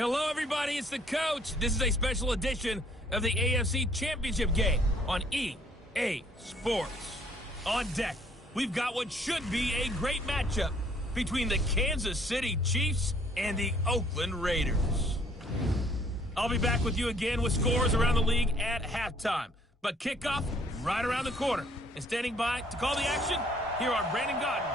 Hello, everybody. It's the coach. This is a special edition of the AFC Championship game on EA Sports. On deck, we've got what should be a great matchup between the Kansas City Chiefs and the Oakland Raiders. I'll be back with you again with scores around the league at halftime. But kickoff right around the corner. And standing by to call the action, here are Brandon Godden.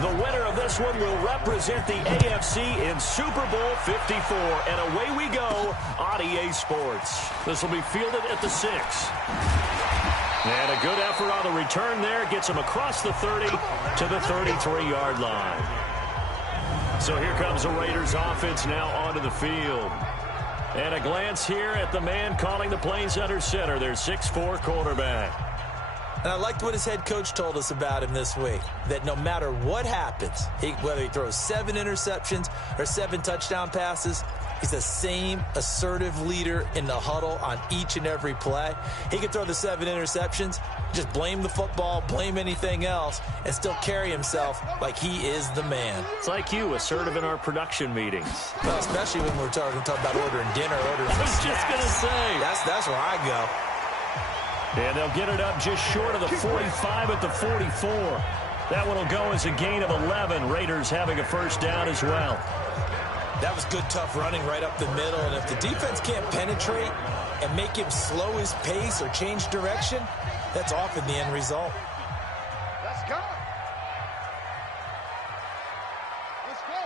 The winner of this one will represent the AFC in Super Bowl 54. And away we go on EA Sports. This will be fielded at the 6. And a good effort on the return there. Gets him across the 30 to the 33-yard line. So here comes the Raiders offense now onto the field. And a glance here at the man calling the plays under center. Their 6'4" quarterback. And I liked what his head coach told us about him this week, that no matter what happens, whether he throws 7 interceptions or 7 touchdown passes, he's the same assertive leader in the huddle on each and every play. He could throw the 7 interceptions, just blame the football, blame anything else, and still carry himself like he is the man. It's like you, assertive in our production meetings. Well, especially when we're talking about ordering dinner, ordering I was just going to say. That's where I go. And they'll get it up just short of the 45 at the 44. That one will go as a gain of 11. Raiders having a first down as well. That was good, tough running right up the middle. And if the defense can't penetrate and make him slow his pace or change direction, that's often the end result. Let's go. Let's go.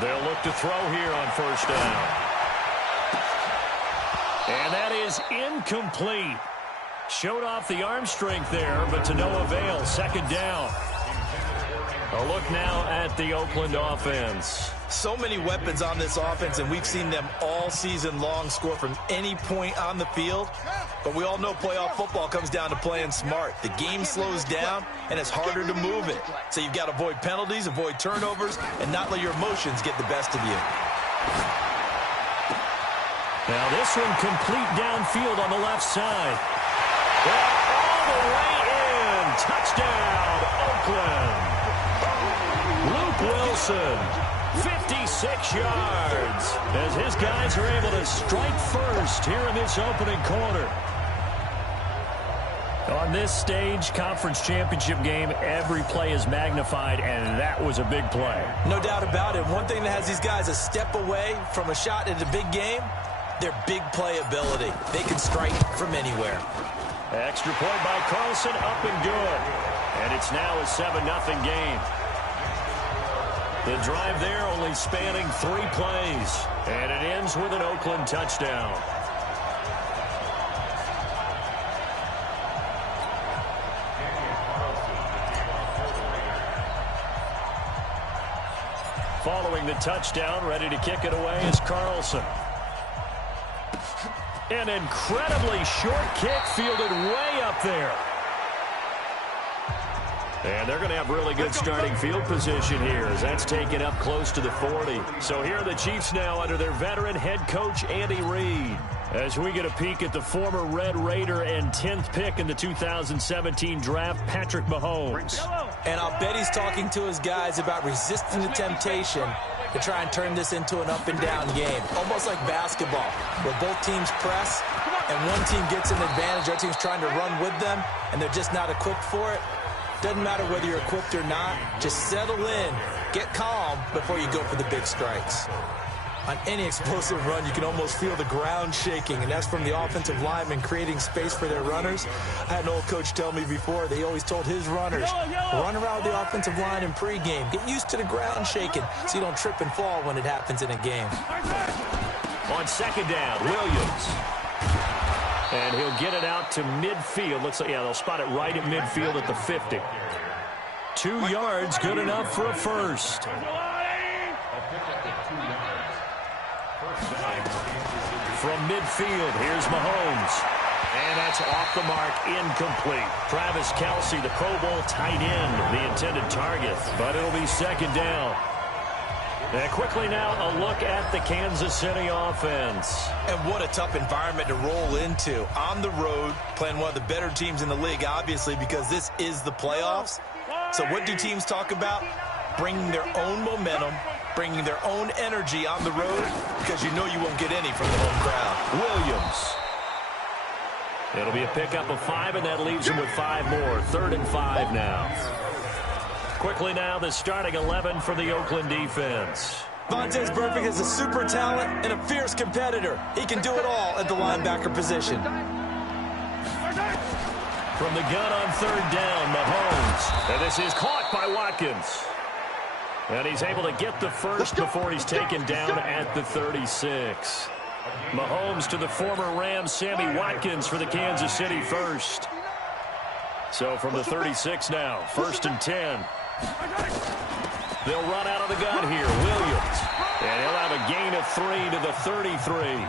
They'll look to throw here on first down. And that is incomplete. Showed off the arm strength there, but to no avail. Second down. A look now at the Oakland offense. So many weapons on this offense, and we've seen them all season long score from any point on the field. But we all know playoff football comes down to playing smart. The game slows down, and it's harder to move it. So you've got to avoid penalties, avoid turnovers, and not let your emotions get the best of you. Now this one complete downfield on the left side. Well, all the way in. Touchdown, Oakland. Luke Wilson, 56 yards, as his guys are able to strike first here in this opening quarter. On this stage, conference championship game, every play is magnified, and that was a big play. No doubt about it. One thing that has these guys a step away from a shot at a big game, their big play ability. They can strike from anywhere. Extra point by Carlson, up and good. And it's now a 7-0 game. The drive there only spanning 3 plays. And it ends with an Oakland touchdown. Following the touchdown, ready to kick it away is Carlson. An incredibly short kick fielded way up there. And they're going to have really good starting field position here as that's taken up close to the 40. So here are the Chiefs now under their veteran head coach, Andy Reid. As we get a peek at the former Red Raider and 10th pick in the 2017 draft, Patrick Mahomes. And I'll bet he's talking to his guys about resisting the temptation to try and turn this into an up-and-down game. Almost like basketball, where both teams press, and one team gets an advantage, the other team's trying to run with them, and they're just not equipped for it. Doesn't matter whether you're equipped or not. Just settle in, get calm before you go for the big strikes. On any explosive run, you can almost feel the ground shaking, and that's from the offensive linemen creating space for their runners. I had an old coach tell me before, they always told his runners, run around the offensive line in pregame. Get used to the ground shaking so you don't trip and fall when it happens in a game. On second down, Williams. And he'll get it out to midfield. Looks like, yeah, they'll spot it right at midfield at the 50. 2 yards, good enough for a first. From midfield, here's Mahomes. And that's off the mark, incomplete. Travis Kelce, the Pro Bowl tight end, the intended target. But it'll be second down. And quickly now, a look at the Kansas City offense. And what a tough environment to roll into. On the road, playing one of the better teams in the league, obviously, because this is the playoffs. So what do teams talk about? Bringing their own momentum, bringing their own energy on the road, because you know you won't get any from the home crowd. Williams. It'll be a pickup of 5, and that leaves him with 5 more. 3rd and 5 now. Quickly now, the starting 11 for the Oakland defense. Vontaze Burfict is a super talent and a fierce competitor. He can do it all at the linebacker position. From the gun on 3rd down, Mahomes. And this is caught by Watkins. And he's able to get the first before he's taken down at the 36. Mahomes to the former Rams, Sammy Watkins for the Kansas City first. So from the 36 now, 1st and 10. They'll run out of the gun here. Williams. And he'll have a gain of 3 to the 33.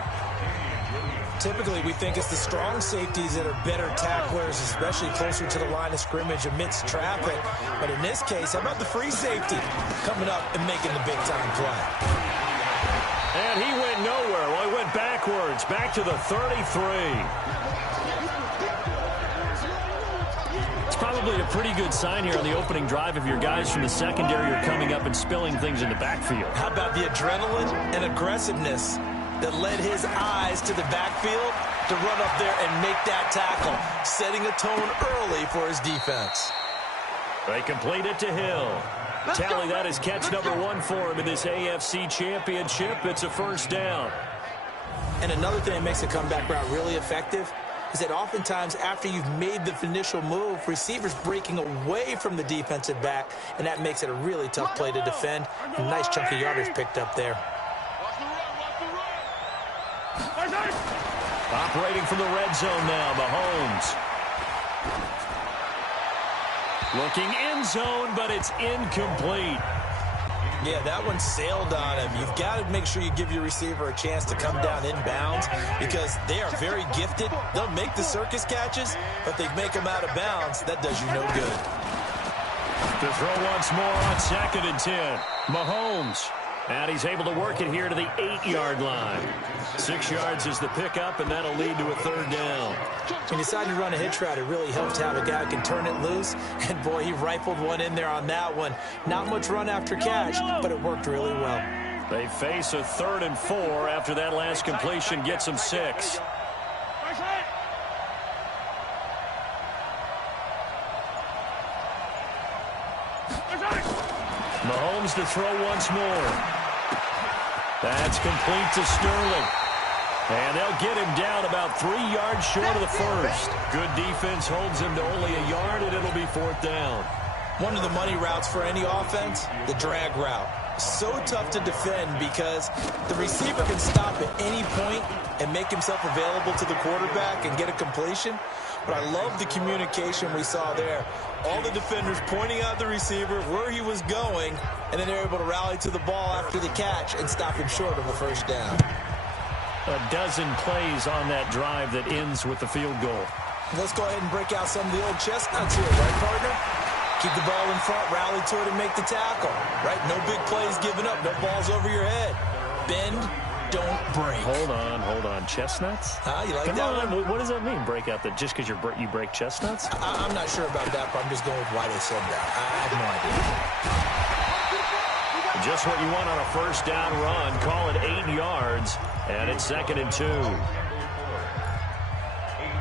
Typically, we think it's the strong safeties that are better tacklers, especially closer to the line of scrimmage amidst traffic. But in this case, how about the free safety coming up and making the big-time play? And he went nowhere. Well, he went backwards, back to the 33. It's probably a pretty good sign here on the opening drive if your guys from the secondary are coming up and spilling things in the backfield. How about the adrenaline and aggressiveness that led his eyes to the backfield to run up there and make that tackle, setting a tone early for his defense. They complete it to Hill. Tally, that is catch number 1 for him in this AFC Championship. It's a 1st down. And another thing that makes a comeback route really effective is that oftentimes after you've made the initial move, receivers breaking away from the defensive back, and that makes it a really tough play to defend. A nice chunk of yardage picked up there. Operating from the red zone now, Mahomes. Looking end zone, but it's incomplete. Yeah, that one sailed on him. You've got to make sure you give your receiver a chance to come down inbounds because they are very gifted. They'll make the circus catches, but they make them out of bounds. That does you no good. To throw once more on 2nd and 10. Mahomes. And he's able to work it here to the 8-yard line. 6 yards is the pickup, and that'll lead to a 3rd down. When you decide to run a hitch route, it really helps to have a guy who can turn it loose. And, boy, he rifled one in there on that one. Not much run after catch, but it worked really well. They face a 3rd and 4 after that last completion gets them 6. Mahomes to throw once more. That's complete to Sterling. And they'll get him down about 3 yards short of the first. Good defense holds him to only a yard, and it'll be 4th down. One of the money routes for any offense, the drag route. So tough to defend because the receiver can stop at any point and make himself available to the quarterback and get a completion. But I love the communication we saw there. All the defenders pointing out the receiver, where he was going, and then they're able to rally to the ball after the catch and stop him short of a 1st down. A dozen plays on that drive that ends with the field goal. Let's go ahead and break out some of the old chestnuts here, right, partner? Keep the ball in front, rally to it, and make the tackle, right? No big plays given up, no balls over your head. Bend, don't break. Hold on. Chestnuts? You like Come that on. one? What does that mean, break out the just because you break chestnuts? I'm not sure about that, but I'm just going with why they said that. I have no idea. Just what you want on a 1st down run. Call it 8 yards, and it's 2nd and 2. 8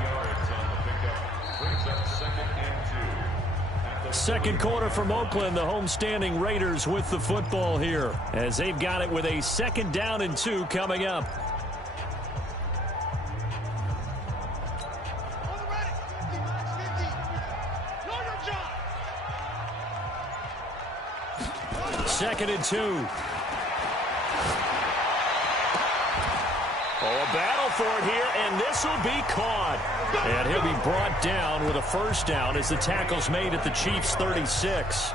yards on the pickup. Brings up 2nd and 2. Second quarter from Oakland, the homestanding Raiders with the football here as they've got it with a 2nd down and 2 coming up. Second and 2. Oh, a battle for it here, and this will be caught. And he'll be brought down with a 1st down as the tackle's made at the Chiefs' 36.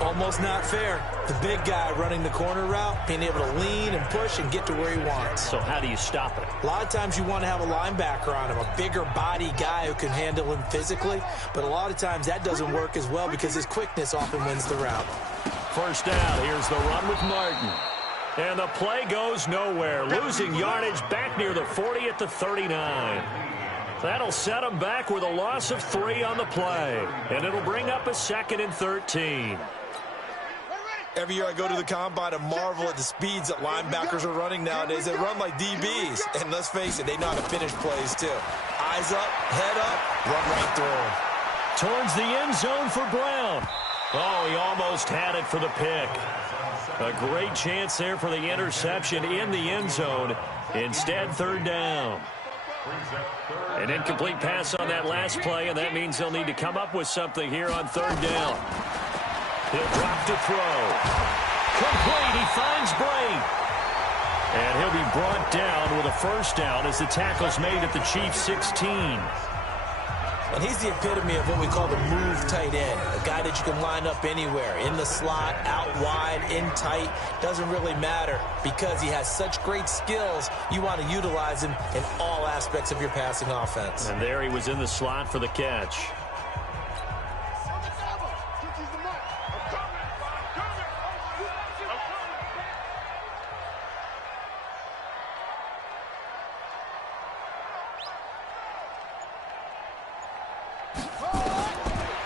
Almost not fair. The big guy running the corner route, being able to lean and push and get to where he wants. So how do you stop it? A lot of times you want to have a linebacker on him, a bigger body guy who can handle him physically. But a lot of times that doesn't work as well because his quickness often wins the route. first down. Here's the run with Martin. And the play goes nowhere. Losing yardage back near the 40 at the 39. That'll set them back with a loss of 3 on the play. And it'll bring up a 2nd and 13. Every year I go to the combine and marvel at the speeds that linebackers are running nowadays. They run like DBs. And let's face it, they know how to finish plays too. Eyes up, head up, run right through them. Towards the end zone for Brown. Oh, he almost had it for the pick. A great chance there for the interception in the end zone. Instead, 3rd down. An incomplete pass on that last play, and that means they'll need to come up with something here on 3rd down. He'll drop to throw. Complete. He finds Bray. And he'll be brought down with a first down as the tackle's made at the Chiefs' 16. And he's the epitome of what we call the move tight end. A guy that you can line up anywhere. In the slot, out wide, in tight. Doesn't really matter because he has such great skills. You want to utilize him in all aspects of your passing offense. And there he was in the slot for the catch.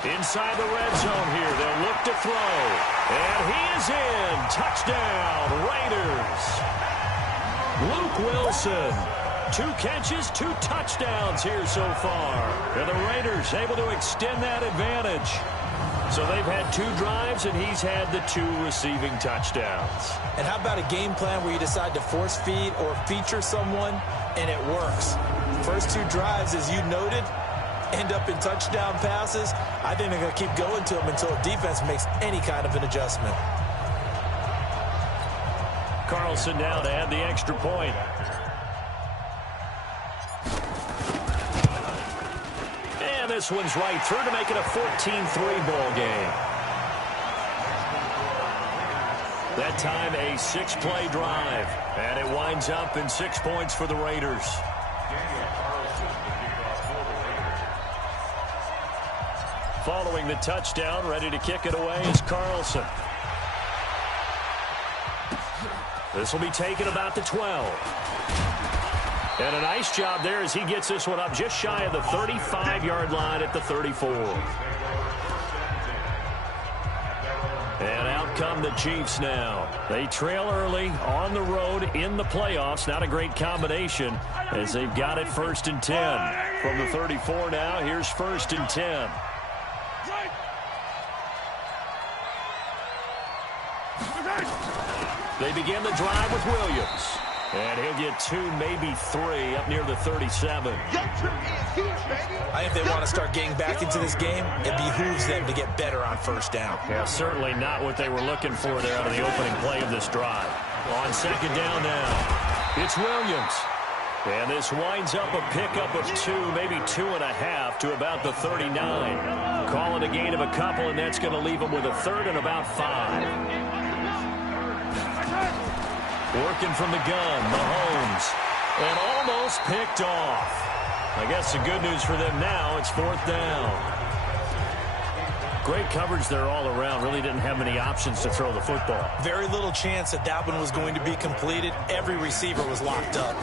Inside the red zone here. They'll look to throw. And he is in. Touchdown, Raiders. Luke Wilson. 2 catches, 2 touchdowns here so far. And the Raiders able to extend that advantage. So they've had 2 drives, and he's had the 2 receiving touchdowns. And how about a game plan where you decide to force feed or feature someone, and it works? First 2 drives, as you noted, end up in touchdown passes. I think they're going to keep going to them until the defense makes any kind of an adjustment. Carlson now to add the extra point. And this one's right through to make it a 14-3 ball game. That time a 6-play drive. And it winds up in 6 points for the Raiders. Following the touchdown, ready to kick it away is Carlson. This will be taken about the 12. And a nice job there as he gets this one up just shy of the 35-yard line at the 34. And out come the Chiefs now. They trail early on the road in the playoffs. Not a great combination as they've got it 1st and 10. From the 34 now, here's 1st and 10. They begin the drive with Williams. And he'll get 2, maybe 3 up near the 37. I think they want to start getting back into this game. It behooves them to get better on 1st down. Yeah, certainly not what they were looking for there out of the opening play of this drive. On 2nd down now, it's Williams. And this winds up a pickup of 2, maybe 2.5 to about the 39. Call it a gain of a couple, and that's going to leave them with a 3rd and about 5. Working from the gun, Mahomes. And almost picked off. I guess the good news for them now, it's 4th down. Great coverage there all around. Really didn't have many options to throw the football. Very little chance that that one was going to be completed. Every receiver was locked up.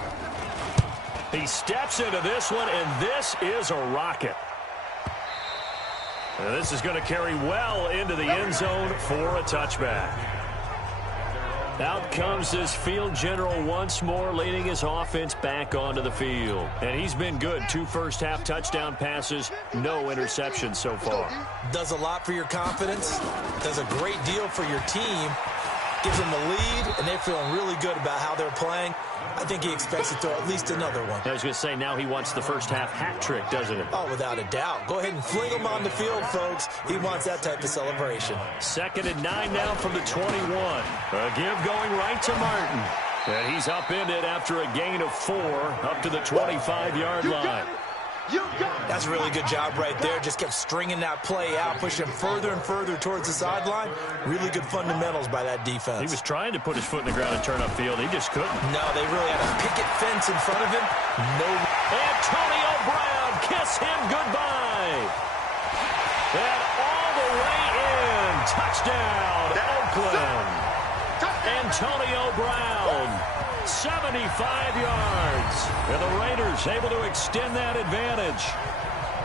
He steps into this one, and this is a rocket. And this is going to carry well into the end zone for a touchback. Out comes this field general once more, leading his offense back onto the field. And he's been good. 2 first-half touchdown passes, no interceptions so far. Does a lot for your confidence, does a great deal for your team, gives them the lead, and they're feeling really good about how they're playing. I think he expects to throw at least another one. I was going to say, now he wants the first-half hat trick, doesn't he? Oh, without a doubt. Go ahead and fling him on the field, folks. He wants that type of celebration. 2nd and 9 now from the 21. A give going right to Martin. And he's upended after a gain of 4 up to the 25-yard line. That's a really good job right there. Just kept stringing that play out, pushing him further and further towards the sideline. Really good fundamentals by that defense. He was trying to put his foot in the ground and turn upfield. He just couldn't. No, they really had a picket fence in front of him. No. Antonio Brown, kiss him goodbye. And all the way in. Touchdown, Oakland. Antonio Brown. 75 yards. And the Raiders able to extend that advantage.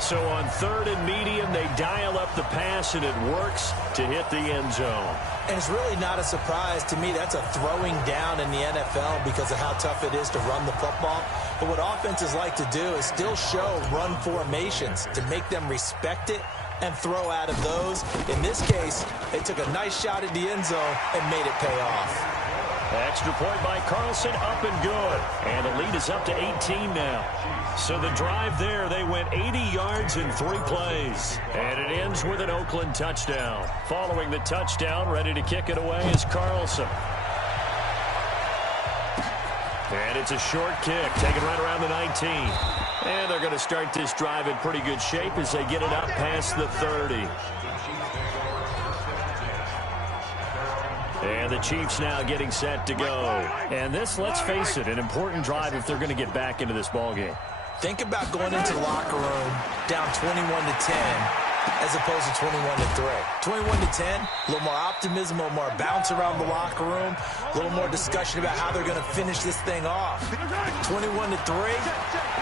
So on 3rd and medium, they dial up the pass, and it works to hit the end zone. And it's really not a surprise to me. That's a throwing down in the NFL because of how tough it is to run the football. But what offenses like to do is still show run formations to make them respect it and throw out of those. In this case, they took a nice shot at the end zone and made it pay off. Extra point by Carlson, up and good. And the lead is up to 18 now. So the drive there, they went 80 yards in 3 plays. And it ends with an Oakland touchdown. Following the touchdown, ready to kick it away is Carlson. And it's a short kick, taken right around the 19. And they're going to start this drive in pretty good shape as they get it up past the 30. And the Chiefs now getting set to go. And this, let's face it, an important drive if they're going to get back into this ballgame. Think about going into the locker room down 21-10 as opposed to 21-3. 21-10, a little more optimism, a little more bounce around the locker room, a little more discussion about how they're going to finish this thing off. 21-3,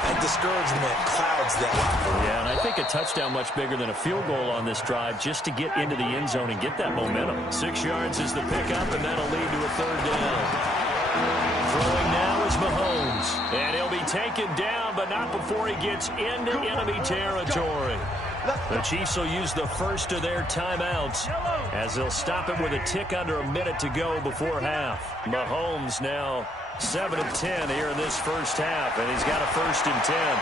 and discouragement clouds that locker room. Yeah, and I think a touchdown much bigger than a field goal on this drive just to get into the end zone and get that momentum. 6 yards is the pickup, and that'll lead to a 3rd down. Throwing now is Mahomes, and he'll be taken down, but not before he gets into enemy territory. The Chiefs will use the first of their timeouts as they'll stop it with a tick under a minute to go before half. Mahomes now 7 of 10 here in this first half, and he's got a 1st and 10.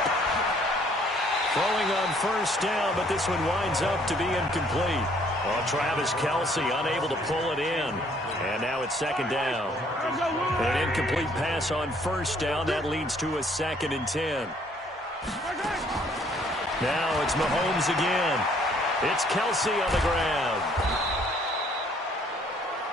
Throwing on 1st down, but this one winds up to be incomplete. Well, Travis Kelce unable to pull it in. And now it's 2nd down. An incomplete pass on 1st down. That leads to a 2nd and 10. Now it's Mahomes again. It's Kelce on the ground.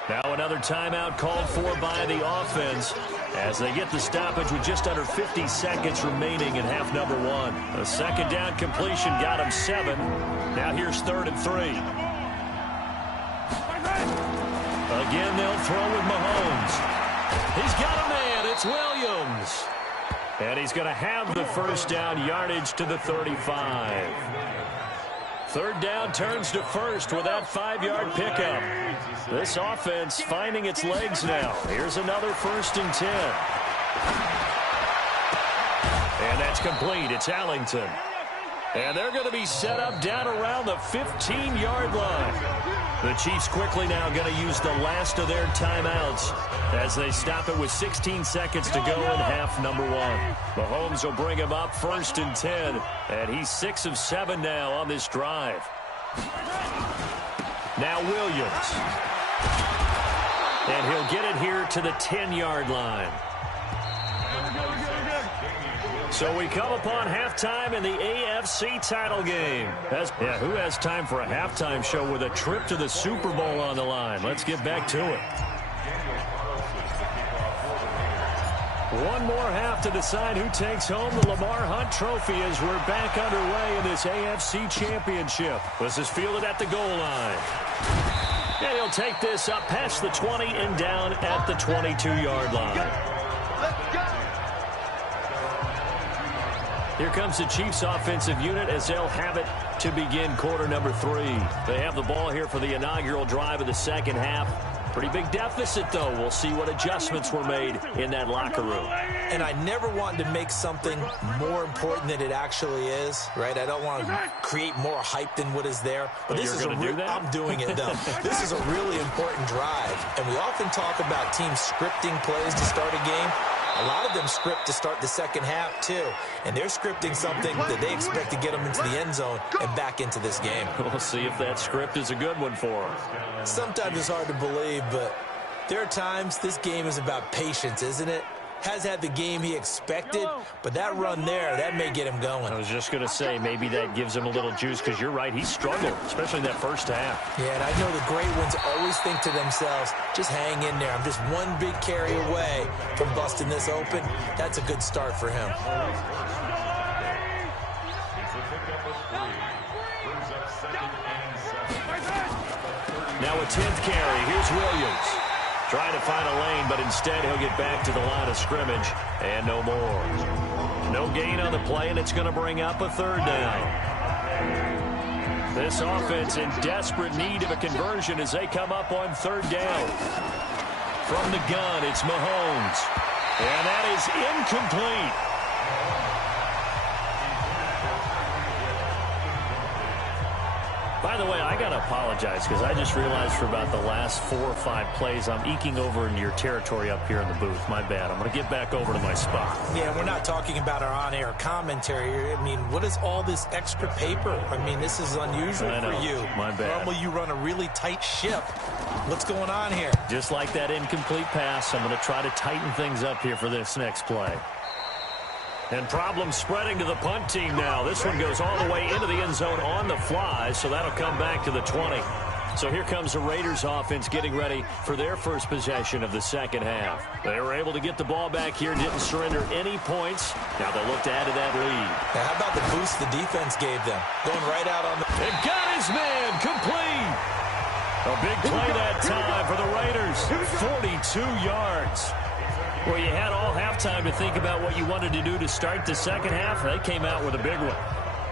Now another timeout called for by the offense as they get the stoppage with just under 50 seconds remaining in half number 1. A 2nd down completion got him 7. Now here's 3rd and 3. Again, they'll throw with Mahomes. He's got a man. It's Williams. And he's going to have the 1st down, yardage to the 35. 3rd down turns to 1st with that 5-yard pickup. This offense finding its legs now. Here's another 1st and 10. And that's complete. It's Allington. And they're going to be set up down around the 15-yard line. The Chiefs quickly now going to use the last of their timeouts as they stop it with 16 seconds to go in half number 1. Mahomes will bring him up 1st and 10, and he's 6 of 7 now on this drive. Now Williams. And he'll get it here to the 10-yard line. So we come upon halftime in the AFC title game. Who has time for a halftime show with a trip to the Super Bowl on the line? Let's get back to it. One more half to decide who takes home the Lamar Hunt Trophy as we're back underway in this AFC Championship. This is fielded at the goal line. And he'll take this up past the 20 and down at the 22-yard line. Here comes the Chiefs offensive unit as they'll have it to begin quarter number 3. They have the ball here for the inaugural drive of the 2nd half. Pretty big deficit, though. We'll see what adjustments were made in that locker room. And I never want to make something more important than it actually is, right? I don't want to create more hype than what is there. But this is I'm doing it, though. This is a really important drive. And we often talk about teams scripting plays to start a game. A lot of them script to start the 2nd half, too. And they're scripting something that they expect to get them into the end zone and back into this game. We'll see if that script is a good one for them. Sometimes it's hard to believe, but there are times this game is about patience, isn't it? Has had the game he expected, but that run there, that may get him going. I was just going to say, maybe that gives him a little juice, because you're right, he struggled, especially in that first half. Yeah, and I know the great ones always think to themselves, just hang in there. I'm just one big carry away from busting this open. That's a good start for him. Now a 10th carry. Here's Williams. Trying to find a lane, but instead he'll get back to the line of scrimmage and no more. No gain on the play, and it's going to bring up a third down. This offense in desperate need of a conversion as they come up on third down. From the gun, it's Mahomes. And that is incomplete. By the way, I got to apologize because I just realized for about the last 4 or 5 plays, I'm eking over into your territory up here in the booth. My bad. I'm going to get back over to my spot. Yeah, we're not talking about our on-air commentary. I mean, what is all this extra paper? I mean, this is unusual for you. My bad. Normally you run a really tight ship. What's going on here? Just like that incomplete pass, I'm going to try to tighten things up here for this next play. And problems spreading to the punt team now. This one goes all the way into the end zone on the fly, so that'll come back to the 20. So here comes the Raiders offense getting ready for their first possession of the second half. They were able to get the ball back here, didn't surrender any points. Now they'll look to add to that lead. Now, how about the boost the defense gave them? Going right out on the... They got his man, complete. A big play that time for the Raiders. 42 yards. Well, you had all halftime to think about what you wanted to do to start the second half. They came out with a big one.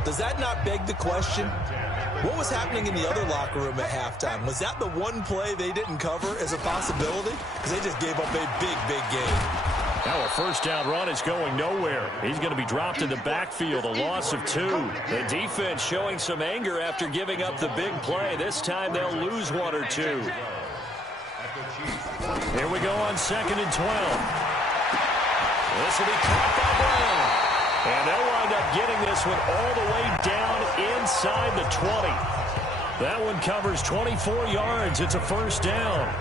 Does that not beg the question? What was happening in the other locker room at halftime? Was that the one play they didn't cover as a possibility? Because they just gave up a big, big game. Now a first down run is going nowhere. He's going to be dropped in the backfield, a loss of 2. The defense showing some anger after giving up the big play. This time they'll lose 1 or 2. Here we go on 2nd and 12. This will be caught by Brown. And they'll wind up getting this one all the way down inside the 20. That one covers 24 yards. It's a first down.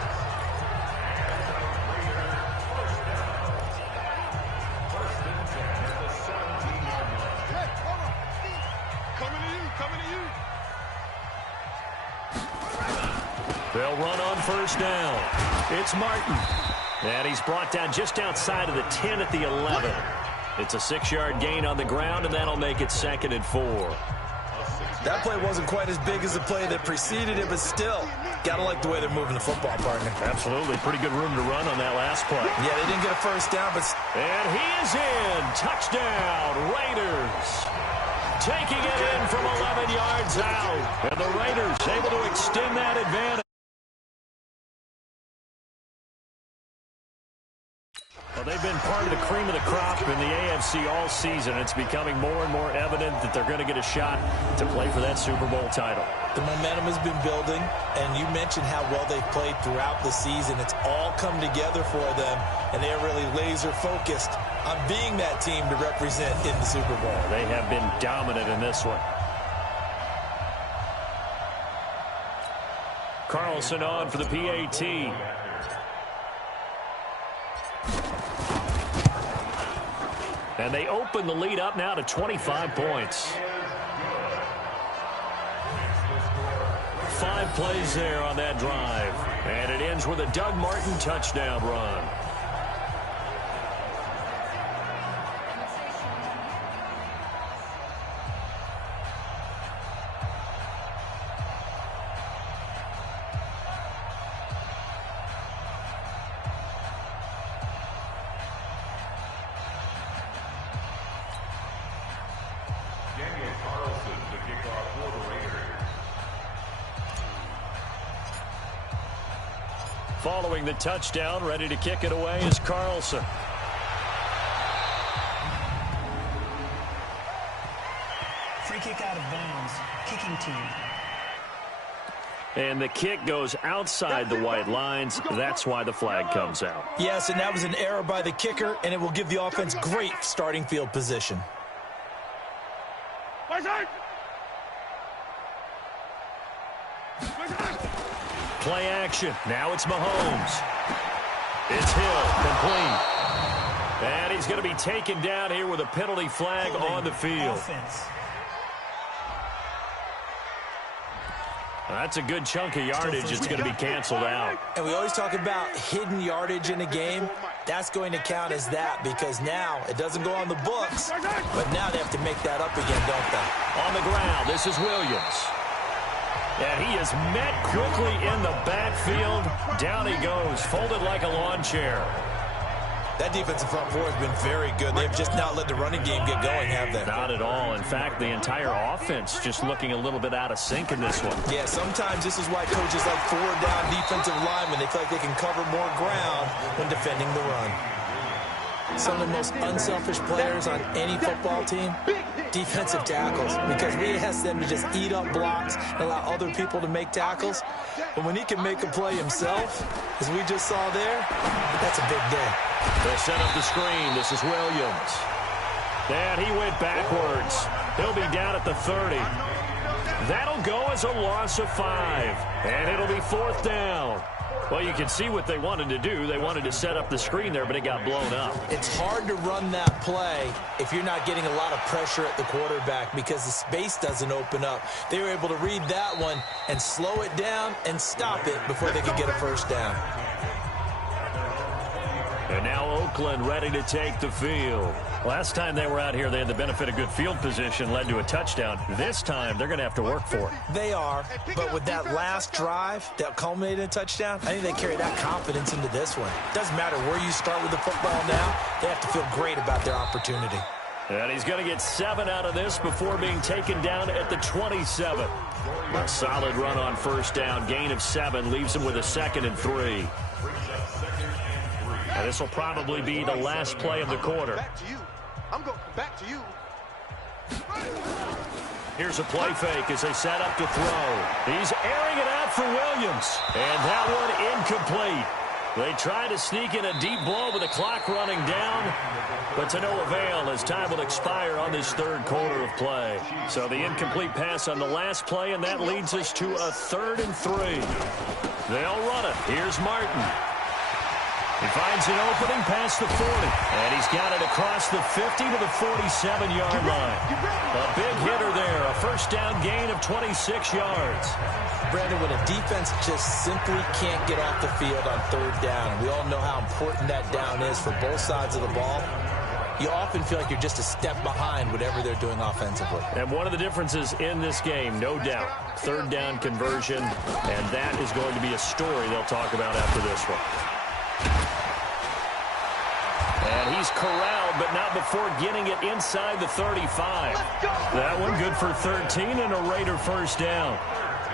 They'll run on first down. It's Martin. And he's brought down just outside of the 10 at the 11. It's a 6-yard gain on the ground, and that'll make it 2nd and 4. That play wasn't quite as big as the play that preceded it, but still, got to like the way they're moving the football, partner. Absolutely. Pretty good room to run on that last play. Yeah, they didn't get a first down, but... And he is in. Touchdown, Raiders. Taking it in from 11 yards out. And the Raiders able to extend that advantage. Well, they've been part of the cream of the crop in the AFC all season. It's becoming more and more evident that they're going to get a shot to play for that Super Bowl title. The momentum has been building, and you mentioned how well they've played throughout the season. It's all come together for them, and they're really laser-focused on being that team to represent in the Super Bowl. They have been dominant in this one. Carlson on for the PAT. And they open the lead up now to 25 points. 5 plays there on that drive. And it ends with a Doug Martin touchdown run. Following the touchdown, ready to kick it away is Carlson. Free kick out of bounds. Kicking team. And the kick goes outside the white lines. That's why the flag comes out. Yes, and that was an error by the kicker, and it will give the offense great starting field position. Play action. Now it's Mahomes. It's Hill, complete. And he's going to be taken down here with a penalty flag on the field. That's a good chunk of yardage. It's going to be canceled out. And we always talk about hidden yardage in a game. That's going to count as that because now it doesn't go on the books, but now they have to make that up again, don't they? On the ground, this is Williams. And he is met quickly in the backfield. Down he goes, folded like a lawn chair. That defensive front four has been very good. They've just not let the running game get going, have they? Not at all. In fact, the entire offense just looking a little bit out of sync in this one. Yeah, sometimes this is why coaches like four-down defensive linemen. They feel like they can cover more ground when defending the run. Some of the most unselfish players on any football team, defensive tackles, because we ask them to just eat up blocks and allow other people to make tackles. But when he can make a play himself, as we just saw there, that's a big day. They'll set up the screen. This is Williams. And he went backwards. He'll be down at the 30. That'll go as a loss of 5. And it'll be 4th down. Well, you can see what they wanted to do. They wanted to set up the screen there, but it got blown up. It's hard to run that play if you're not getting a lot of pressure at the quarterback because the space doesn't open up. They were able to read that one and slow it down and stop it before they could get a first down. And now Oakland ready to take the field. Last time they were out here, they had the benefit of good field position, led to a touchdown. This time, they're going to have to work for it. They are, but with that last drive that culminated in a touchdown, I think they carry that confidence into this one. Doesn't matter where you start with the football now, they have to feel great about their opportunity. And he's going to get 7 out of this before being taken down at the 27. A solid run on first down, gain of 7, leaves him with a 2nd and 3. And this will probably be the last play of the quarter. I'm going back to you. Here's a play fake as they set up to throw. He's airing it out for Williams. And that one incomplete. They try to sneak in a deep ball with the clock running down, but to no avail as time will expire on this 3rd quarter of play. So the incomplete pass on the last play, and that leads us to a 3rd and 3. They'll run it. Here's Martin. He finds an opening past the 40, and he's got it across the 50 to the 47-yard line. A big hitter there, a first down gain of 26 yards. Brandon, when a defense just simply can't get off the field on 3rd down, we all know how important that down is for both sides of the ball, you often feel like you're just a step behind whatever they're doing offensively. And one of the differences in this game, no doubt, 3rd down conversion, and that is going to be a story they'll talk about after this one. And he's corralled, but not before getting it inside the 35. That one good for 13 and a Raider first down.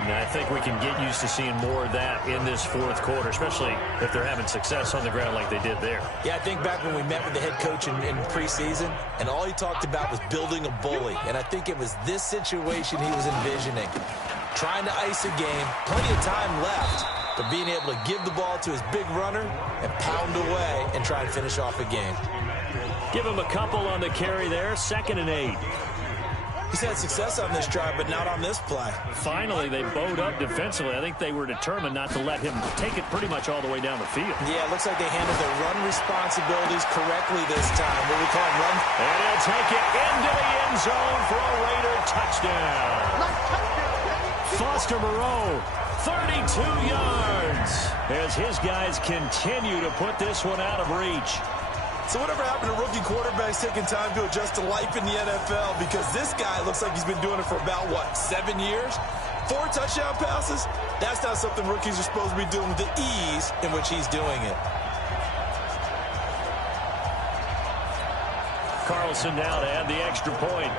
And I think we can get used to seeing more of that in this 4th quarter, especially if they're having success on the ground like they did there. Yeah, I think back when we met with the head coach in preseason, and all he talked about was building a bully. And I think it was this situation he was envisioning. Trying to ice a game, plenty of time left, but being able to give the ball to his big runner and pound away and try and finish off a game. Give him a couple on the carry there, 2nd and 8. He's had success on this drive, but not on this play. Finally, they bowed up defensively. I think they were determined not to let him take it pretty much all the way down the field. Yeah, it looks like they handled their run responsibilities correctly this time. What we call run. And he'll take it into the end zone for a Raider touchdown. Foster Moreau, 32 yards, as his guys continue to put this one out of reach. So whatever happened to rookie quarterbacks taking time to adjust to life in the NFL? Because this guy looks like he's been doing it for about, 7 years? 4 touchdown passes? That's not something rookies are supposed to be doing with the ease in which he's doing it. Carlson now to add the extra point.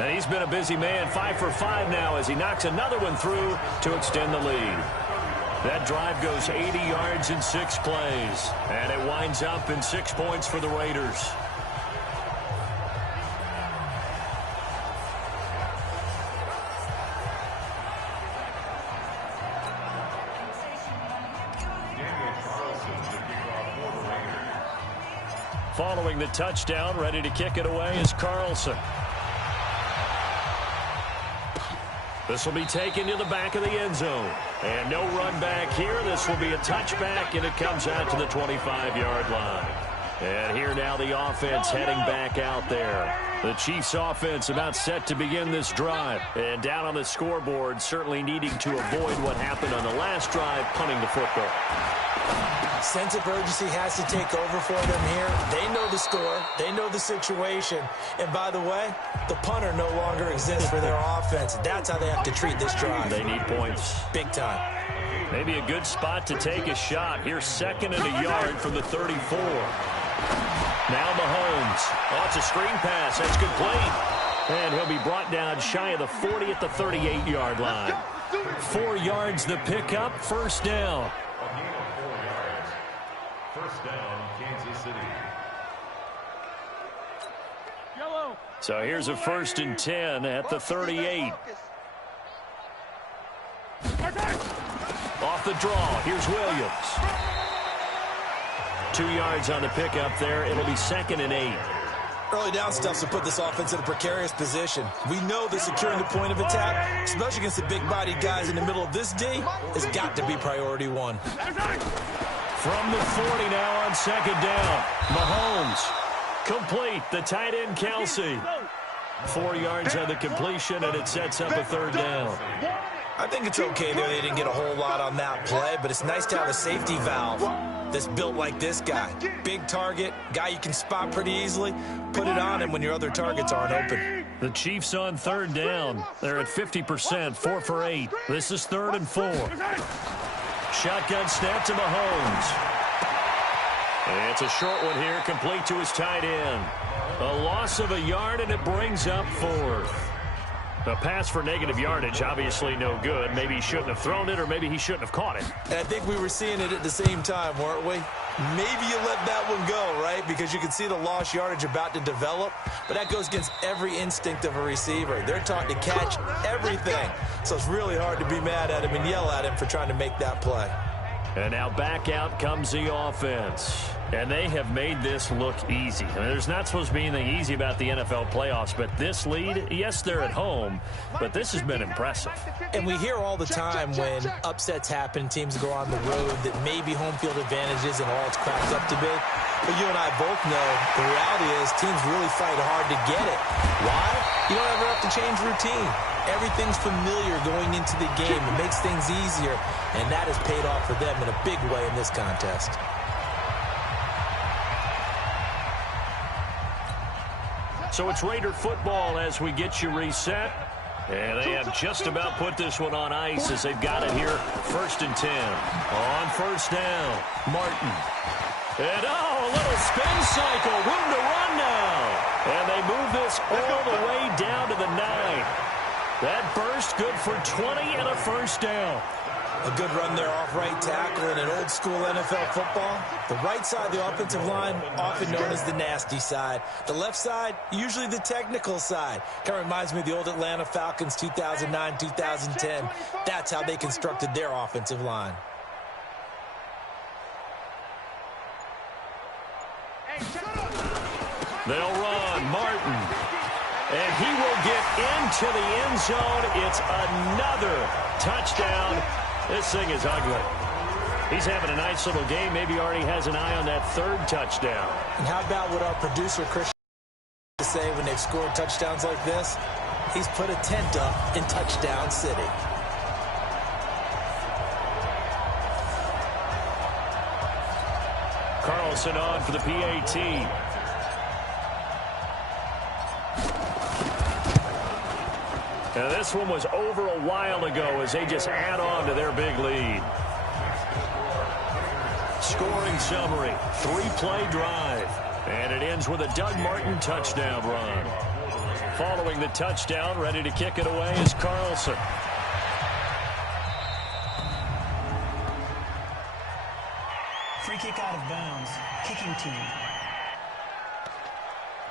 And he's been a busy man, 5 for 5 now as he knocks another one through to extend the lead. That drive goes 80 yards in 6 plays, and it winds up in 6 points for the Raiders. Following the touchdown, ready to kick it away is Carlson. This will be taken to the back of the end zone. And no run back here. This will be a touchback, and it comes out to the 25-yard line. And here now the offense heading back out there. The Chiefs offense about set to begin this drive. And down on the scoreboard, certainly needing to avoid what happened on the last drive, punting the football. Sense of urgency has to take over for them here. They know the score. They know the situation. And by the way, the punter no longer exists for their offense. That's how they have to treat this drive. They need points. Big time. Maybe a good spot to take a shot. Here's 2nd and a yard from the 34. Now Mahomes. Oh, it's a screen pass. That's complete. And he'll be brought down shy of the 40 at the 38-yard line. 4 yards the pickup. First down. First down, Kansas City. So here's a 1st and 10 at the 38. Off the draw. Here's Williams. 2 yards on the pickup there. It'll be 2nd and 8. Early down stuff to put this offense in a precarious position. We know that securing the point of attack, especially against the big-bodied guys in the middle of this D, has got to be priority one. From the 40 now on 2nd down. Mahomes. Complete. The tight end, Kelsey. 4 yards on the completion, and it sets up a 3rd down. I think it's okay there. They didn't get a whole lot on that play, but it's nice to have a safety valve that's built like this guy. Big target, guy you can spot pretty easily. Put it on him when your other targets aren't open. The Chiefs on 3rd down. They're at 50%, 4 for 8. This is 3rd and 4. Shotgun snap to Mahomes. And it's a short one here, complete to his tight end. A loss of a yard, and it brings up 4th. A pass for negative yardage, obviously no good. Maybe he shouldn't have thrown it, or maybe he shouldn't have caught it. And I think we were seeing it at the same time, weren't we? Maybe you let that one go, right? Because you can see the lost yardage about to develop. But that goes against every instinct of a receiver. They're taught to catch everything. So it's really hard to be mad at him and yell at him for trying to make that play. And now back out comes the offense. And they have made this look easy. I mean, there's not supposed to be anything easy about the NFL playoffs, but this lead, yes, they're at home, but this has been impressive. And we hear all the time when upsets happen, teams go on the road, that maybe home field advantage isn't all it's cracked up to be. But you and I both know the reality is teams really fight hard to get it. Why? You don't ever have to change routine. Everything's familiar going into the game. It makes things easier, and that has paid off for them in a big way in this contest. So it's Raider football as we get you reset. And they have just about put this one on ice as they've got it here. 1st and 10. On 1st down, Martin. And a little spin cycle. Room to run now. And they move this all the way down to the 9. That burst good for 20 and a 1st down. A good run there off right tackle in an old-school NFL football. The right side of the offensive line, often known as the nasty side. The left side, usually the technical side. Kind of reminds me of the old Atlanta Falcons 2009-2010. That's how they constructed their offensive line. They'll run. Martin. And he will get into the end zone. It's another touchdown. This thing is ugly. He's having a nice little game. Maybe already has an eye on that 3rd touchdown. And how about what our producer, Christian, to say when they've scored touchdowns like this? He's put a tent up in Touchdown City. Carlson on for the PAT. Now this one was over a while ago as they just add on to their big lead. Scoring summary, 3-play drive. And it ends with a Doug Martin touchdown run. Following the touchdown, ready to kick it away is Carlson. Free kick out of bounds. Kicking team.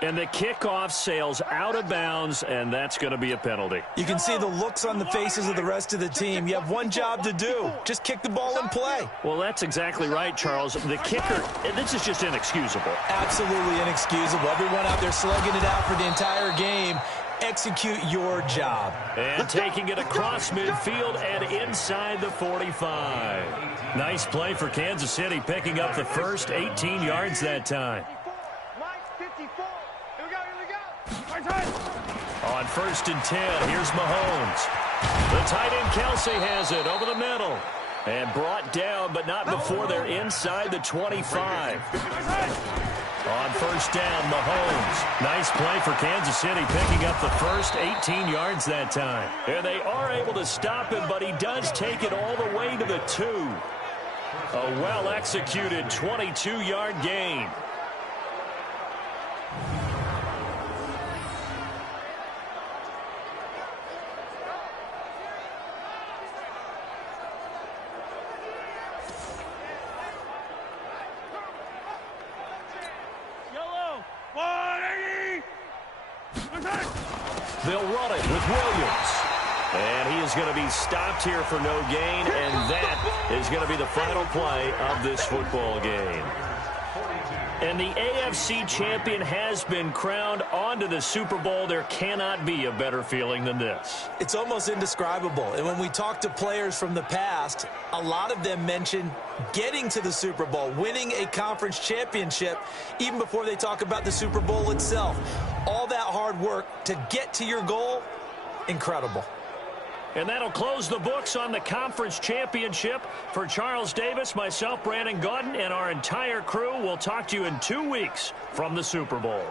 And the kickoff sails out of bounds, and that's going to be a penalty. You can see the looks on the faces of the rest of the team. You have one job to do. Just kick the ball and play. Well, that's exactly right, Charles. The kicker, this is just inexcusable. Absolutely inexcusable. Everyone out there slugging it out for the entire game. Execute your job. And taking it across midfield and inside the 45. Nice play for Kansas City, picking up the first 18 yards that time. On 1st and 10, here's Mahomes. The tight end Kelsey has it over the middle. And brought down, but not before they're inside the 25. On 1st down, Mahomes. Nice play for Kansas City, picking up the first 18 yards that time. And they are able to stop him, but he does take it all the way to the 2. A well-executed 22-yard gain. They'll run it with Williams. And he is going to be stopped here for no gain, and that is going to be the final play of this football game. And the AFC champion has been crowned onto the Super Bowl. There cannot be a better feeling than this. It's almost indescribable. And when we talk to players from the past, a lot of them mention getting to the Super Bowl, winning a conference championship, even before they talk about the Super Bowl itself. All that hard work to get to your goal, incredible. And that'll close the books on the conference championship. For Charles Davis, myself, Brandon Gaudin, and our entire crew, we'll talk to you in 2 weeks from the Super Bowl.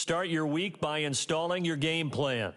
Start your week by installing your game plan.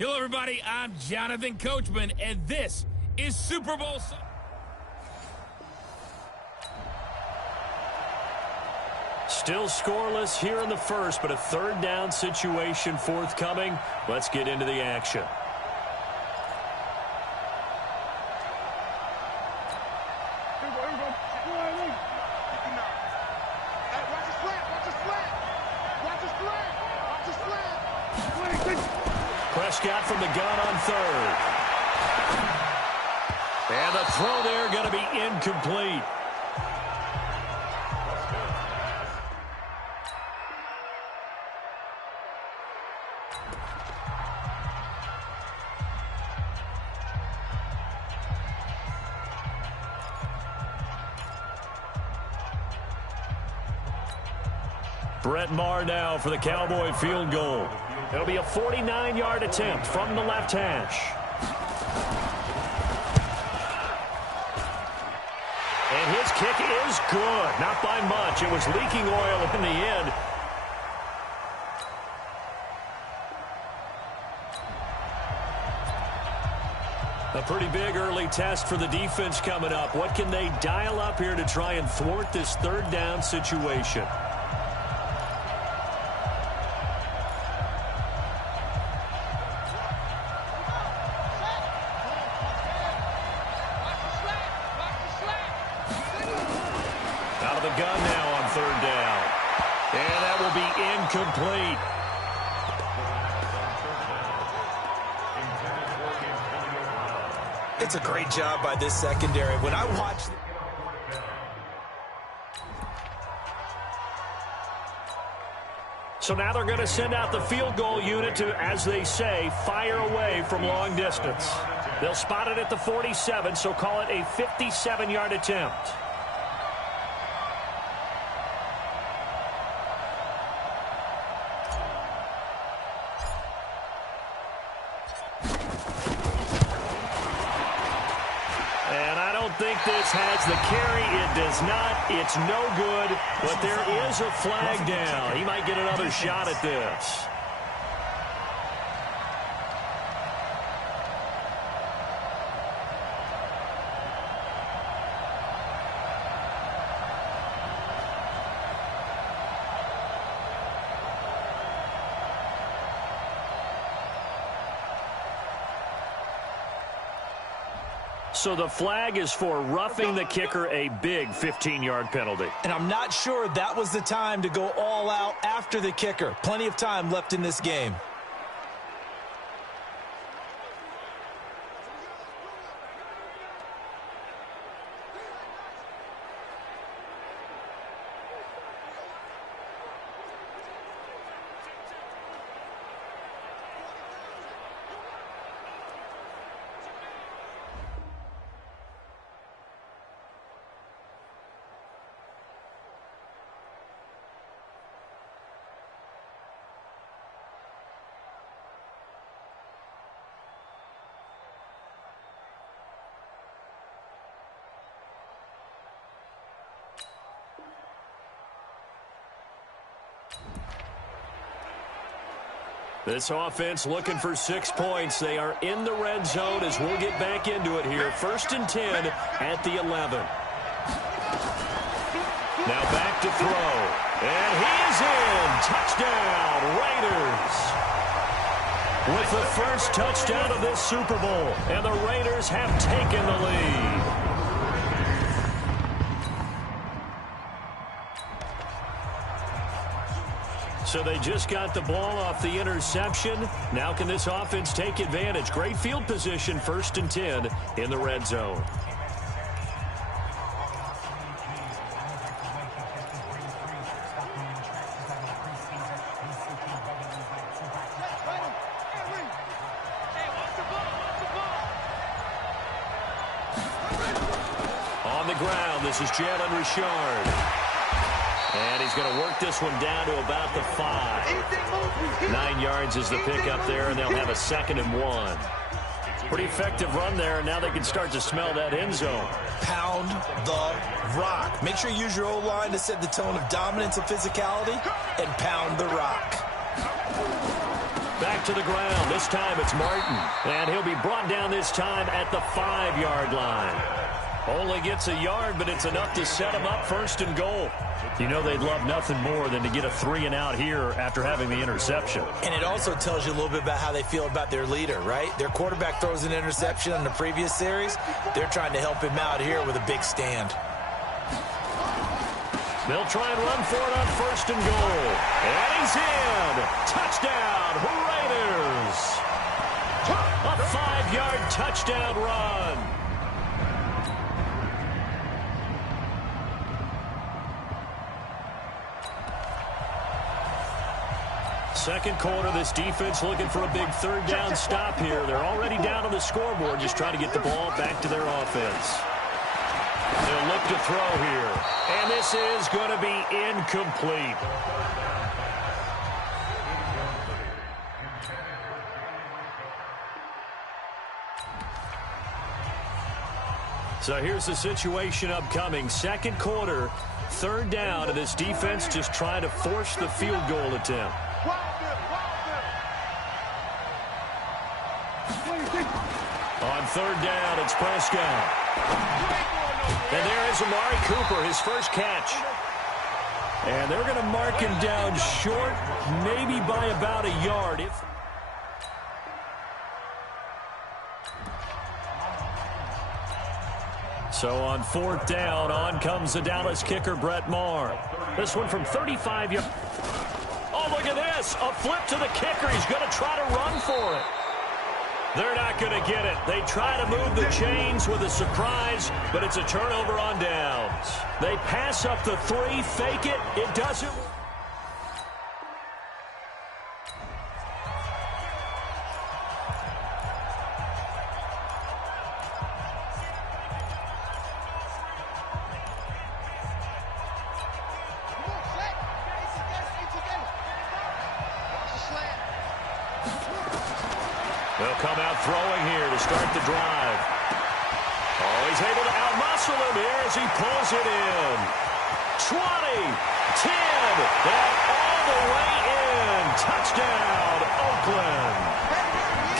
Hello, everybody. I'm Jonathan Coachman, and this is Super Bowl. Still scoreless here in the first, but a third down situation forthcoming. Let's get into the action. Prescott from the gun on third. And the throw there going to be incomplete. Brett Maher now for the Cowboy field goal. It'll be a 49-yard attempt from the left hash. And his kick is good. Not by much. It was leaking oil in the end. A pretty big early test for the defense coming up. What can they dial up here to try and thwart this third down situation? Out of the gun now on third down. And that will be incomplete. It's a great job by this secondary. When I watch... So now they're going to send out the field goal unit to, as they say, fire away from long distance. They'll spot it at the 47, so call it a 57-yard attempt. And I don't think this has the carry. It does not. It's no good, but there is a flag down. He might get another shot at this. So the flag is for roughing the kicker, a big 15-yard penalty. And I'm not sure that was the time to go all out after the kicker. Plenty of time left in this game. This offense looking for 6 points. They are in the red zone as we'll get back into it here. 1st and 10 at the 11. Now back to throw. And he is in. Touchdown, Raiders. With the first touchdown of this Super Bowl. And the Raiders have taken the lead. So they just got the ball off the interception. Now can this offense take advantage? Great field position, 1st and 10 in the red zone. On the ground, this is Jalen Richard. And he's going to work this one down to about the 5. 9 yards is the pickup there, and they'll have a 2nd and 1. Pretty effective run there, and now they can start to smell that end zone. Pound the rock. Make sure you use your O-line to set the tone of dominance and physicality, and pound the rock. Back to the ground. This time it's Martin. And he'll be brought down this time at the 5-yard line. Only gets a yard, but it's enough to set him up 1st and goal. You know they'd love nothing more than to get a 3-and-out here after having the interception. And it also tells you a little bit about how they feel about their leader, right? Their quarterback throws an interception in the previous series. They're trying to help him out here with a big stand. They'll try and run for it on 1st and goal. And he's in. Touchdown, Raiders. A 5-yard touchdown run. Second quarter, this defense looking for a big 3rd down stop here. They're already down on the scoreboard, just trying to get the ball back to their offense. They'll look to throw here. And this is going to be incomplete. So here's the situation upcoming. Second quarter, 3rd down, and this defense just trying to force the field goal attempt. On 3rd down, it's Prescott. And there is Amari Cooper, his first catch. And they're going to mark him down short, maybe by about a yard. So on 4th down, on comes the Dallas kicker, Brett Maher. This one from 35 yards. Oh, look at this. A flip to the kicker. He's going to try to run for it. They're not going to get it. They try to move the chains with a surprise, but it's a turnover on downs. They pass up the 3, fake it. It doesn't. They'll come out throwing here to start the drive. Oh, he's able to outmuscle him here as he pulls it in. 20, 10, and all the way in. Touchdown, Oakland.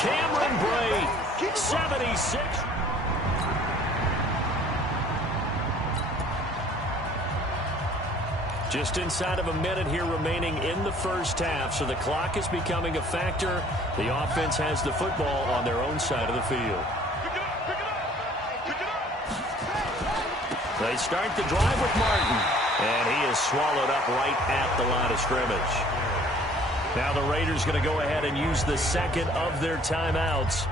Cameron Brate, 76. Just inside of a minute here remaining in the first half, so the clock is becoming a factor. The offense has the football on their own side of the field. They start the drive with Martin, and he is swallowed up right at the line of scrimmage. Now the Raiders going to go ahead and use the second of their timeouts,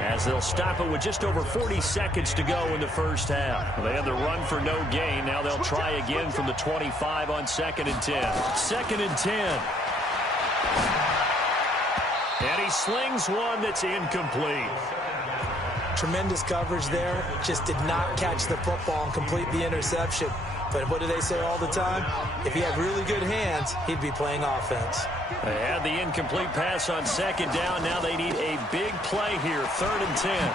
as they'll stop it with just over 40 seconds to go in the first half. They had the run for no gain. Now they'll try again from the 25 on 2nd and 10. 2nd and 10. And he slings one that's incomplete. Tremendous coverage there. Just did not catch the football and complete the interception. But what do they say all the time? If he had really good hands, he'd be playing offense. They had the incomplete pass on 2nd down. Now they need a big play here, 3rd and 10.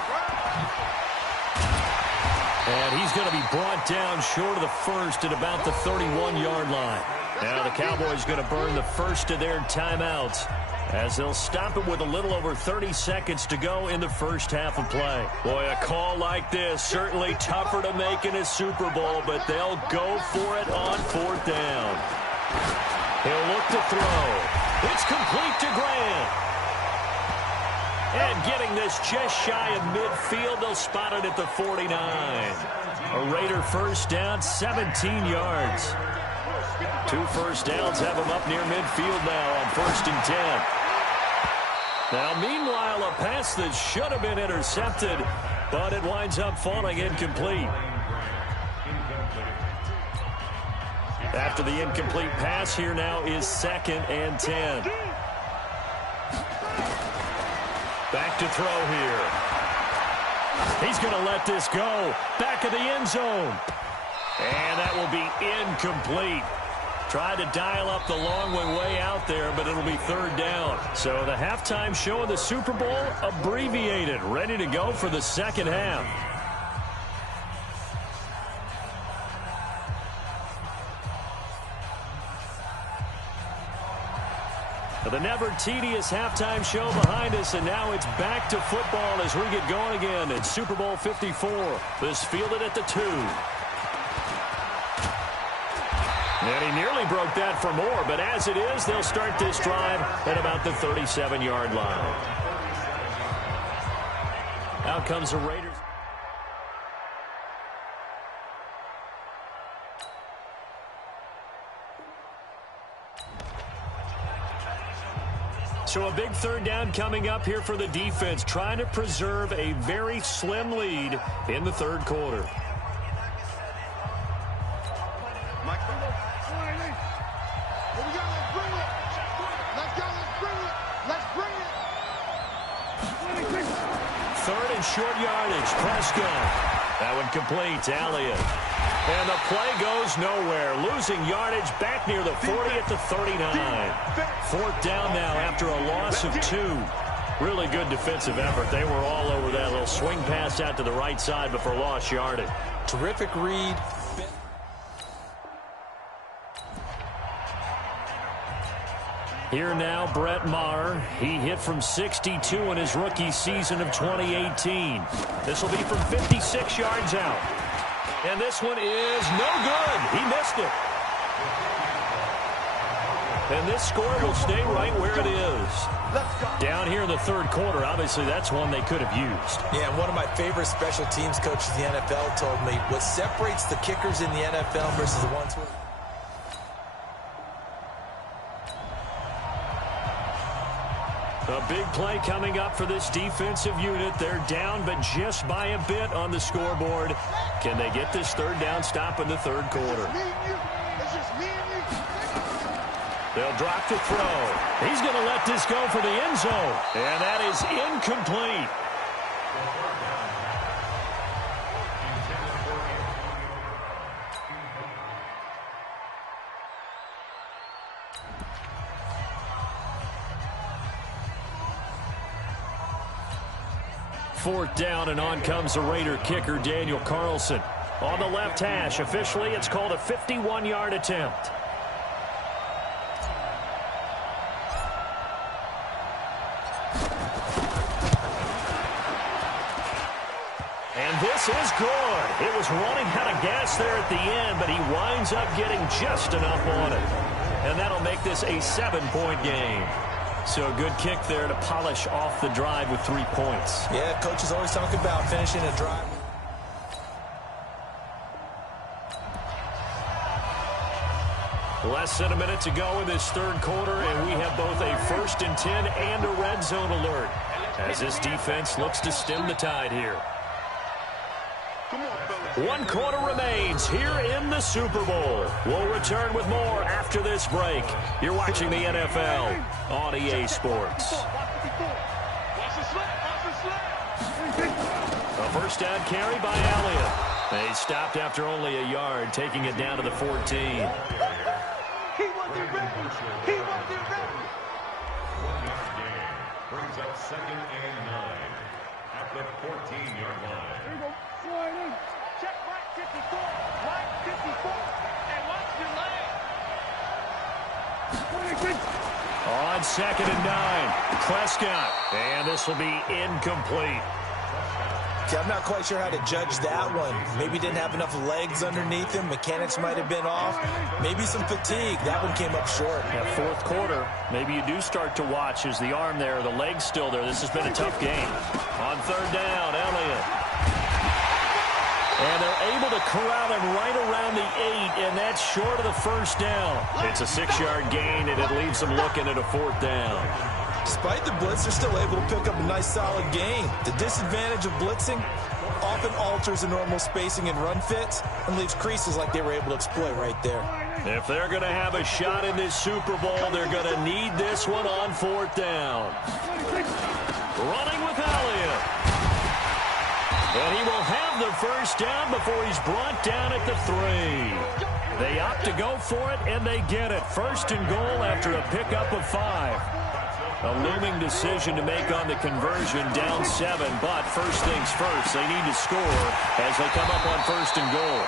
And he's going to be brought down short of the first at about the 31-yard line. Now the Cowboys going to burn the first of their timeouts, as they'll stop it with a little over 30 seconds to go in the first half of play. Boy, a call like this, certainly tougher to make in a Super Bowl, but they'll go for it on 4th down. He'll look to throw. It's complete to Grant. And getting this just shy of midfield, they'll spot it at the 49. A Raider first down, 17 yards. 2 first downs have him up near midfield now on 1st and 10. Now, meanwhile, a pass that should have been intercepted, but it winds up falling incomplete. After the incomplete pass, here now is 2nd and 10. Back to throw here. He's going to let this go. Back of the end zone. And that will be incomplete. Tried to dial up the long one way out there, but it'll be 3rd down. So the halftime show of the Super Bowl abbreviated, ready to go for the second half. The never tedious halftime show behind us, and now it's back to football as we get going again in Super Bowl 54. This fielded at the 2. And he nearly broke that for more, but as it is, they'll start this drive at about the 37-yard line. Out comes the Raiders. So a big 3rd down coming up here for the defense, trying to preserve a very slim lead in the 3rd quarter. Third and short yardage. Prescott. That one complete to Elliott. And the play goes nowhere. Losing yardage back near the 40 at the 39. 4th down now after a loss of 2. Really good defensive effort. They were all over that little swing pass out to the right side before lost yardage. Terrific read. Here now, Brett Maher. He hit from 62 in his rookie season of 2018. This will be from 56 yards out. And this one is no good. He missed it. And this score will stay right where it is. Down here in the 3rd quarter, obviously that's one they could have used. Yeah, and one of my favorite special teams coaches in the NFL told me what separates the kickers in the NFL versus the ones who... A big play coming up for this defensive unit. They're down, but just by a bit on the scoreboard. Can they get this 3rd down stop in the 3rd quarter? They'll drop the throw. He's going to let this go for the end zone. And that is incomplete. 4th down, and on comes the Raider kicker, Daniel Carlson. On the left hash, officially, it's called a 51-yard attempt. And this is good. It was running out of gas there at the end, but he winds up getting just enough on it. And that'll make this a 7-point game. So a good kick there to polish off the drive with 3 points. Yeah, coaches always talk about finishing a drive. Less than a minute to go in this 3rd quarter, and we have both a 1st and 10 and a red zone alert as this defense looks to stem the tide here. 1 quarter remains here in the Super Bowl. We'll return with more after this break. You're watching the NFL on EA Sports. A 1st down carry by Elliott. They stopped after only a yard, taking it down to the 14. He wasn't ready. He wasn't ready. 1-yard gain brings up 2nd and 9 at the 14-yard line. Here we go. Slide in. Check right 54. Right 54. And watch your leg. On 2nd and 9, Prescott. And this will be incomplete. I'm not quite sure how to judge that one. Maybe didn't have enough legs underneath him. Mechanics might have been off. Maybe some fatigue. That one came up short. That 4th quarter, maybe you do start to watch as the arm there, the leg's still there. This has been a tough game. On 3rd down, Elliott. And they're able to corral him right around the 8, and that's short of the 1st down. It's a 6-yard gain, and it leaves them looking at a 4th down. Despite the blitz, they're still able to pick up a nice solid gain. The disadvantage of blitzing often alters the normal spacing and run fits and leaves creases like they were able to exploit right there. If they're going to have a shot in this Super Bowl, they're going to need this one on 4th down. Running with Elliott. And he will have the 1st down before he's brought down at the 3. They opt to go for it, and they get it. 1st and goal after a pickup of 5. A looming decision to make on the conversion, down 7, but first things first, they need to score as they come up on 1st and goal.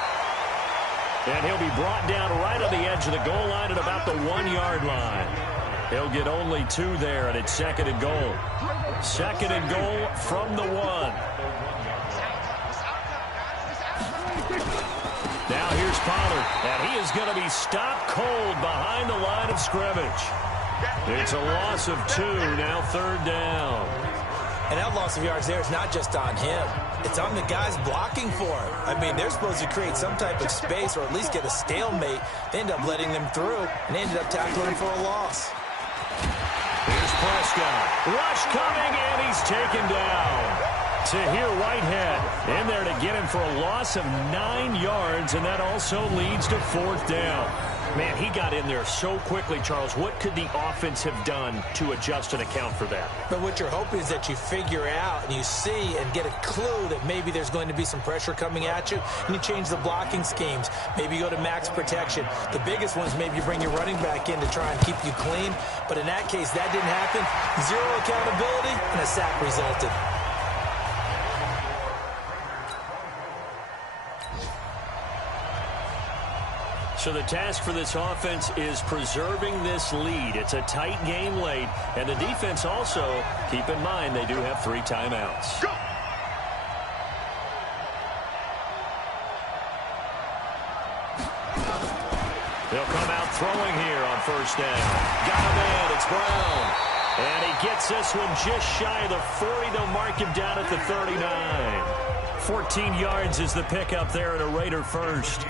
And he'll be brought down right on the edge of the goal line at about the 1-yard line. He'll get only 2 there, and it's 2nd and goal. 2nd and goal from the 1. Now here's Pollard, and he is going to be stopped cold behind the line of scrimmage. It's a loss of 2, now 3rd down. And that loss of yards there is not just on him. It's on the guys blocking for him. I mean, they're supposed to create some type of space or at least get a stalemate. They end up letting them through and ended up tackling him for a loss. Here's Prescott. Rush coming, and he's taken down. Tahir Whitehead in there to get him for a loss of 9 yards, and that also leads to 4th down. Man, he got in there so quickly, Charles. What could the offense have done to adjust and account for that? But what you're hoping is that you figure out and you see and get a clue that maybe there's going to be some pressure coming at you, and you change the blocking schemes. Maybe you go to max protection. The biggest one is maybe you bring your running back in to try and keep you clean. But in that case, that didn't happen. 0 accountability, and a sack resulted. So the task for this offense is preserving this lead. It's a tight game late, and the defense also, keep in mind, they do have 3 timeouts. Go! They'll come out throwing here on 1st down. Got him in. It's Brown. And he gets this one just shy of the 40. They'll mark him down at the 39. 14 yards is the pickup there at a Raider 1st.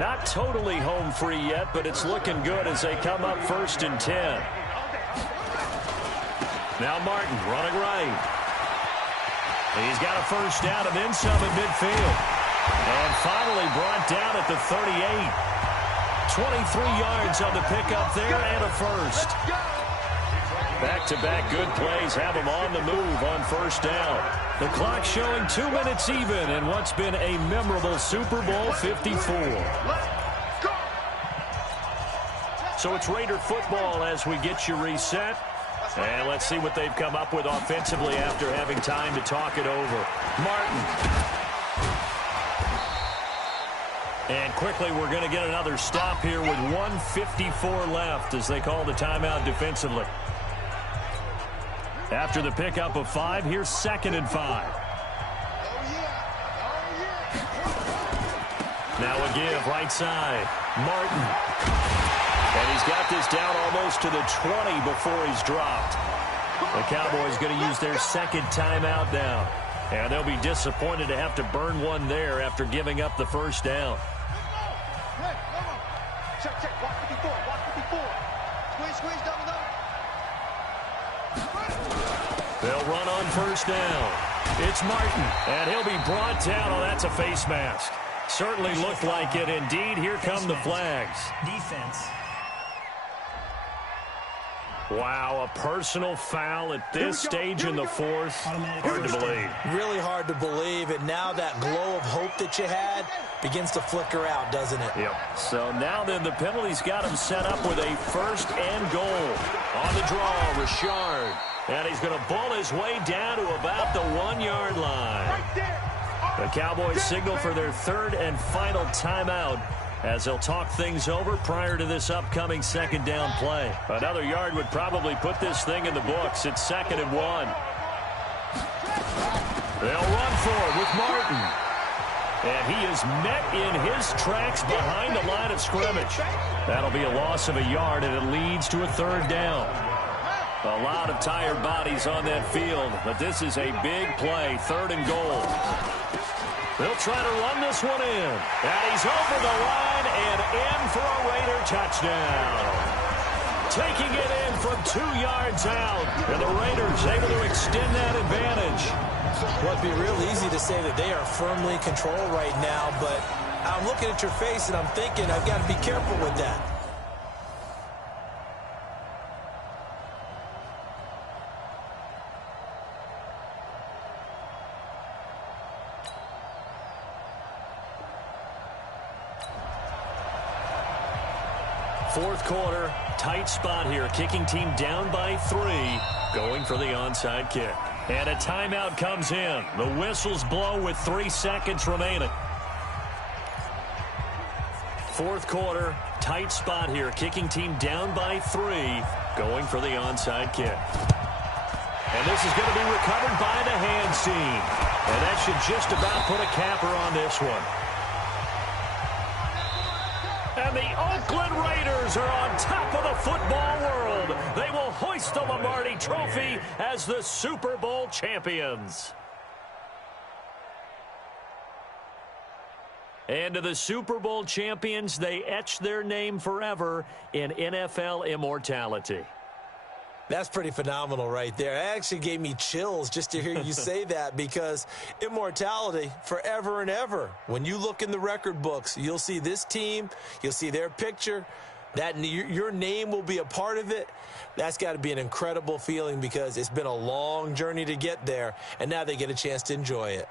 Not totally home free yet, but it's looking good as they come up 1st and 10. Now Martin running right. He's got a 1st down and then some at midfield. And finally brought down at the 38. 23 yards on the pickup there and a 1st. Back-to-back good plays have him on the move on 1st down. The clock showing 2 minutes even in what's been a memorable Super Bowl 54. So it's Raider football as we get you reset. And let's see what they've come up with offensively after having time to talk it over. Martin. And quickly we're going to get another stop here with 1:54 left as they call the timeout defensively. After the pickup of 5, here's 2nd and 5. Now a give right side. Martin. And he's got this down almost to the 20 before he's dropped. The Cowboys going to use their 2nd timeout now. And they'll be disappointed to have to burn one there after giving up the first down. Check. Watch 54. Squeeze, double. They'll run on first down. It's Martin. And he'll be brought down. Oh, that's a face mask. Certainly looked like it. Indeed, here come the flags. Defense. Wow, a personal foul at this stage in the 4th. Hard to believe. Really hard to believe. And now that glow of hope that you had begins to flicker out, doesn't it? Yep. So now then the penalty's got him set up with a 1st and goal. On the draw, Richard. And he's going to bull his way down to about the 1-yard line. The Cowboys signal for their 3rd and final timeout as they'll talk things over prior to this upcoming 2nd down play. Another yard would probably put this thing in the books. It's 2nd and 1. They'll run for it with Martin. And he is met in his tracks behind the line of scrimmage. That'll be a loss of a yard, and it leads to a 3rd down. A lot of tired bodies on that field, but this is a big play, 3rd and goal. They'll try to run this one in. And he's over the line and in for a Raider touchdown. Taking it in from 2 yards out. And the Raiders able to extend that advantage. Well, it'd be real easy to say that they are firmly in control right now, but I'm looking at your face and I'm thinking I've got to be careful with that. Fourth quarter, tight spot here. Kicking team down by 3, going for the onside kick. And a timeout comes in. The whistles blow with 3 seconds remaining. Fourth quarter, tight spot here. Kicking team down by 3, going for the onside kick. And this is going to be recovered by the hands team. And that should just about put a capper on this one. And the Oakland Raiders are on top of the football world. They will hoist the Lombardi Trophy as the Super Bowl champions. And to the Super Bowl champions, they etch their name forever in NFL immortality. That's pretty phenomenal right there. It actually gave me chills just to hear you say that, because immortality forever and ever. When you look in the record books, you'll see this team, you'll see their picture, that your name will be a part of it. That's got to be an incredible feeling, because it's been a long journey to get there, and now they get a chance to enjoy it.